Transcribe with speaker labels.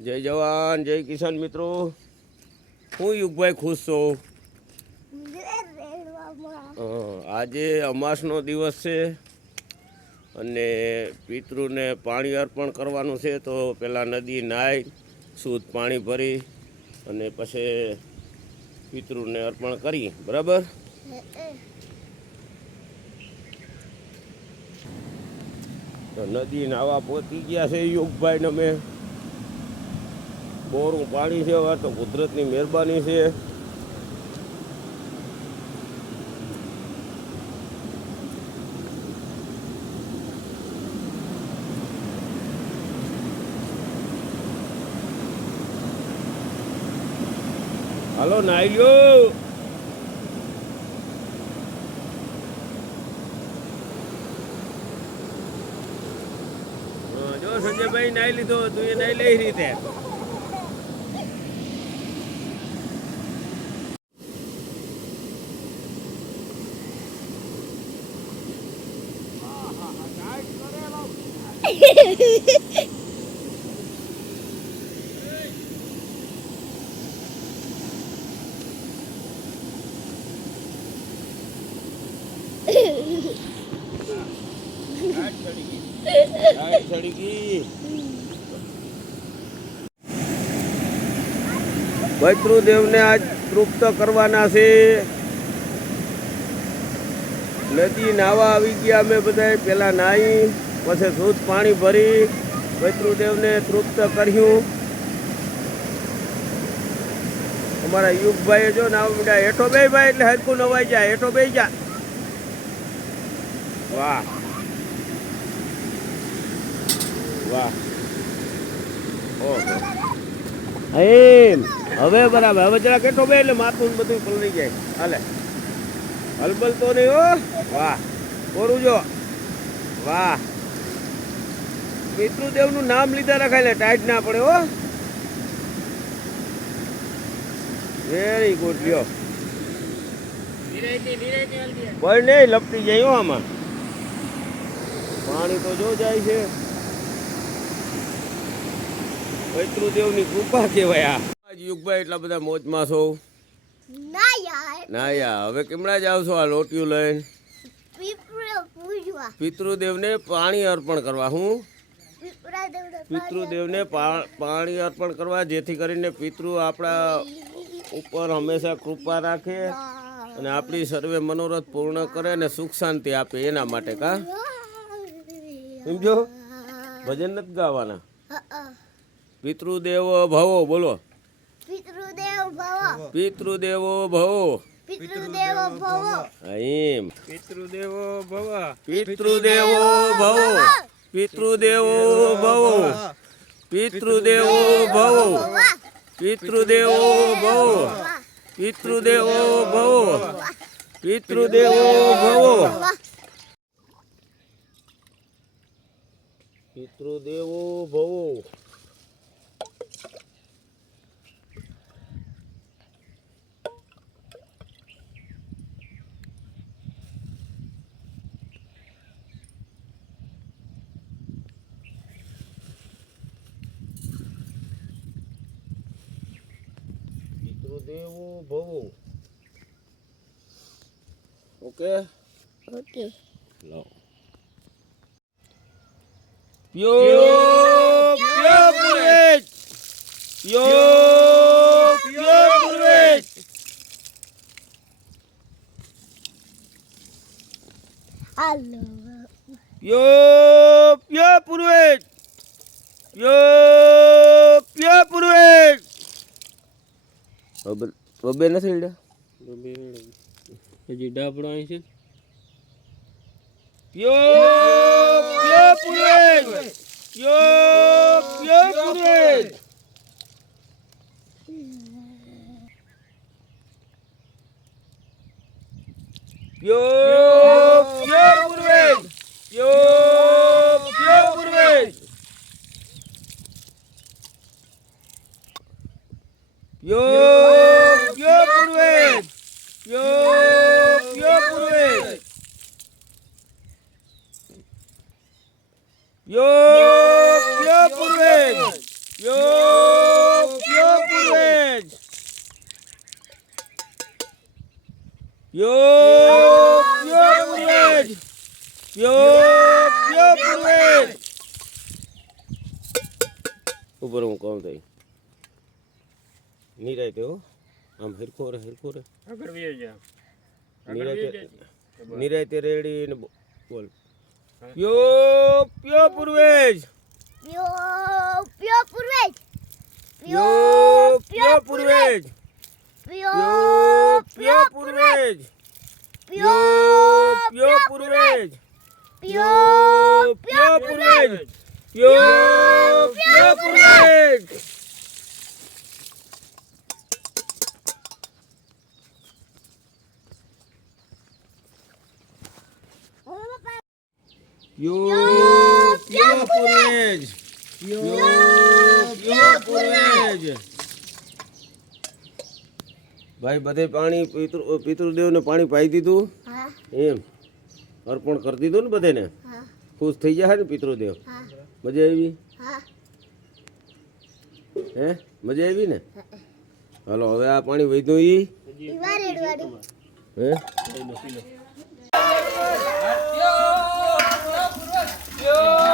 Speaker 1: જય જવાન, જય કિસાન મિત્રો. હું યુગભાઈ ખુશ છું. આજે અમાસનો દિવસ છે અને પિતૃને પાણી અર્પણ કરવાનું છે તો પહેલાં નદી નાહી શુદ્ધ પાણી ભરી અને પછી પિતૃને અર્પણ કરી. બરાબર? નદી નાવા પહોંચી ગયા છે યુગભાઈ ને અમે. બોરું પાણી છે વાત તો કુદરતની મહેરબાની છે. હાલો નાઈ લ્યો જો સંજયભાઈ નાઈ લીધો, તું એ નાઈ લઈ રીતે. લાઈટ ને ગઈ લાઈટ ચડી ગઈ ભૈતૃદેવને આજ તૃપ્ત કરવાના છે. નદી નાવા આવી ગયા અમે બધા પેલા નાહી. પછી દૂધ પાણી ભરી ભૈતૃદેવને તૃપ્ત કર્યું. અમારા યુગભાઈએ જો નાવા માંડ્યા હેઠો બે ભાઈ એટલે હરકું નવાઈ જાય હેઠો બે જા. વાહ. વાહ. ઓહો. એમ. હવે બરાબર. હવે જરા કેટલો બે એટલે માથું ને બધું પલળી જાય. હાલે. હલબલ તો નહીં હો. વાહ. કોરું જો. વાહ. પિતૃદેવનું નામ લીધા રખાય એટલે ટાઈટ ના પડે હો. વેરી ગુડ લ્યો. કોઈ નહીં લપટી જાય આમાં. પાણી તો જો જાય છે. પૈતૃદેવની કૃપા કહેવાય આ. યુગભાઈ એટલા બધા મોજમાં છો?
Speaker 2: ના યાર.
Speaker 1: ના યા હવે કેમડા જાવ છો આ લોટિયું લઈને? પિતૃદેવને પાણી અર્પણ કરવા હું? પિતૃદેવને પાણી અર્પણ કરવા જેથી કરીને પિતૃ આપણા ઉપર હંમેશા કૃપા રાખે અને આપણી સર્વે મનોરથ પૂર્ણ કરે અને સુખ શાંતિ આપે એના માટે કા? સમજો ભજન નથી ગાવાના? પિતૃદેવો ભવો બોલો.
Speaker 2: પિતૃદેવ ભવો.
Speaker 1: પિતૃદેવો ભવો.
Speaker 2: પિતૃદેવ ભવ.
Speaker 1: એમ.
Speaker 3: પિતૃદેવો ભવ.
Speaker 1: પિતૃદેવો ભવો. પિતૃદેવો ભવો. પિતૃદેવો ભવો. પિતૃદેવો ભવો. પિતૃદેવો ભવો. પિતૃદેવો ભવો. પિતૃદેવો ભવો. ગુરુદેવ ભવો ઓકે
Speaker 2: ઓકે
Speaker 1: લો પ્યો પ્યો પુરેજ પ્યો પ્યો પુરેજ
Speaker 2: હાલો
Speaker 1: પ્યો પ્યો પુરેજ પ્યો પ્યો પુરેજ બબે નથી રેડ્યા
Speaker 3: હજી ડાબડો અહીં છે.
Speaker 1: યો યો પુરે યો યો પુરે યો યોગ યોગ પૂર્વેજ યોગ યોગ પૂર્વેજ યોગ યોગ પૂર્વેજ યોગ યોગ પૂર્વેજ ઉપર હું કહું તઈ નીરાય તેઓ આમ હિરખો રે હિરખો રે
Speaker 3: આગળ
Speaker 1: વી તે રેડી ને બોલ પ્યો પ્યો પૂર્વેજ
Speaker 2: પ્યો પ્યો પૂર્વેજ
Speaker 1: પ્યો પ્યો પૂર્વેજ
Speaker 2: પ્યો
Speaker 1: પ્યો પ્યો પૂર્વેજ
Speaker 2: પ્યો
Speaker 1: પ્યો પૂર્વેજ
Speaker 2: પ્યો
Speaker 1: પ્યો પૂર્વેજ પ્યો પ્યો પૂર્વેજ ભાઈ બધે પાણી પિતૃ પિતૃદેવને પાણી પાઈ દીધું. એમ. અર્પણ કરી દીધું ને બધાને? ખુશ થઈ જાય ને પિતૃદેવ? મજા આવી?
Speaker 2: હે.
Speaker 1: મજા આવી ને? હાલો હવે આ પાણી વધ્યું ઈ? હે?
Speaker 4: 안.